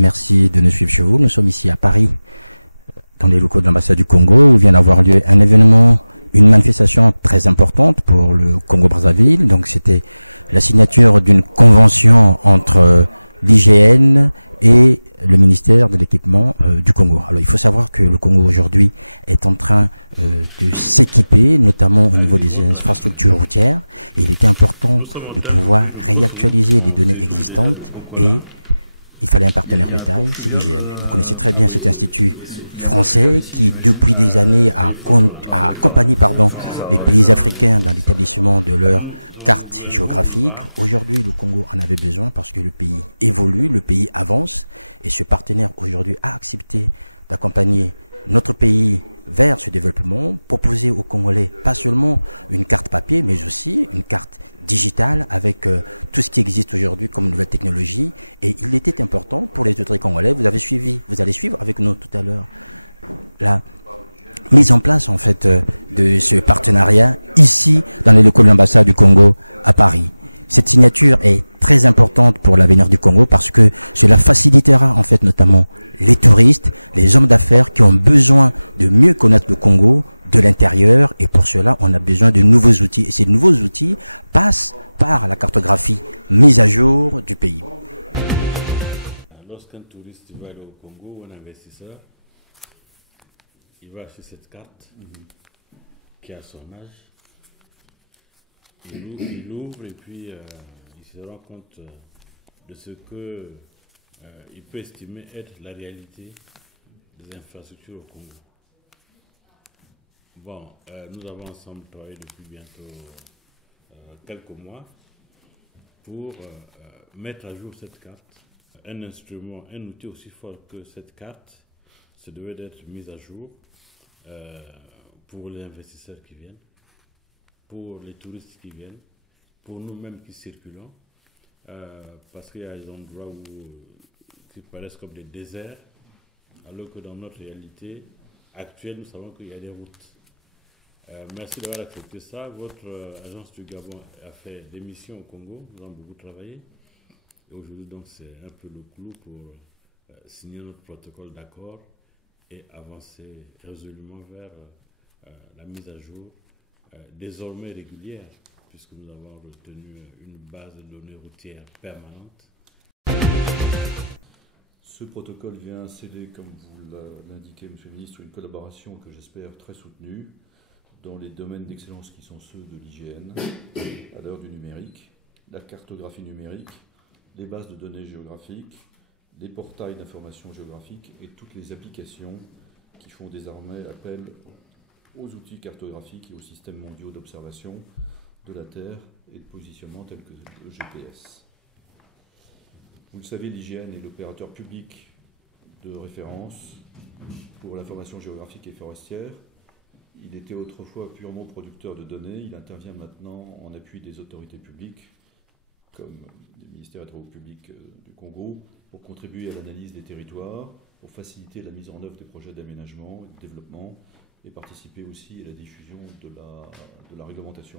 Merci de nous suivre chez vous. Nous sommes ici à Paris, dans les locaux de l'ambassade du Congo, où vient d'avoir lieu un événement, une manifestation très importante pour le Congo-Brazzaville. Donc c'était la signature d'une convention entre l'IGN et le ministère de l'équipement du Congo. Alors il faut savoir que le Congo aujourd'hui est en train de s'équiper, notamment au niveau des infrastructures routières, et il était important de pouvoir réactualiser les données existantes, et il fallait un partenaire de taille, c'est l'IGN. Vous connaissez très bien cet institut français qui, depuis des années, a accompagné les pays africains dans l'établissement de leur carte géographique. Aujourd'hui, le Congo en avait besoin parce que le pays évolue, le pays avance, et ce partenaire aujourd'hui a accepté d'accompagner notre pays vers ce développement, proposer aux Congolais pas seulement une carte papier, mais aussi une carte digitale avec tout ce qui existe aujourd'hui comme nouvelle technologie. Et il était important pour les autorités congolais, vous allez suivre avec nous tout à l'heure la mise en place en fait de ce partenariat ici dans les locaux de l'ambassade du Congo à Paris. Cette signature est très importante pour l'avenir du Congo parce que cela facilitera en fait notamment les touristes, les hommes d'affaires qui ont besoin de mieux connaître le Congo de l'intérieur, et pour cela on a besoin de nouveaux outils, et ces nouveaux outils passent par la cartographie mise à jour du pays. Lorsqu'un touriste va aller au Congo, ou un investisseur, il va acheter cette carte qui a son âge, il l'ouvre et puis il se rend compte de ce que il peut estimer être la réalité des infrastructures au Congo. Bon, nous avons ensemble travaillé depuis bientôt quelques mois pour mettre à jour cette carte. Un instrument, un outil aussi fort que cette carte, ça devait être mis à jour pour les investisseurs qui viennent, pour les touristes qui viennent, pour nous-mêmes qui circulons, parce qu'il y a des endroits qui paraissent comme des déserts, alors que dans notre réalité actuelle, nous savons qu'il y a des routes. Merci d'avoir accepté ça. Votre agence du Gabon a fait des missions au Congo, nous avons beaucoup travaillé. Et aujourd'hui, donc, c'est un peu le clou pour signer notre protocole d'accord et avancer résolument vers la mise à jour désormais régulière, puisque nous avons retenu une base de données routières permanente. Ce protocole vient céder, comme vous l'indiquez, Monsieur le Ministre, une collaboration que j'espère très soutenue dans les domaines d'excellence qui sont ceux de l'IGN, à l'heure du numérique, la cartographie numérique, les bases de données géographiques, des portails d'information géographique et toutes les applications qui font désormais appel aux outils cartographiques et aux systèmes mondiaux d'observation de la Terre et de positionnement tels que le GPS. Vous le savez, l'IGN est l'opérateur public de référence pour l'information géographique et forestière. Il était autrefois purement producteur de données, il intervient maintenant en appui des autorités publiques, comme le ministère des Travaux publics du Congo, pour contribuer à l'analyse des territoires, pour faciliter la mise en œuvre des projets d'aménagement et de développement, et participer aussi à la diffusion de la réglementation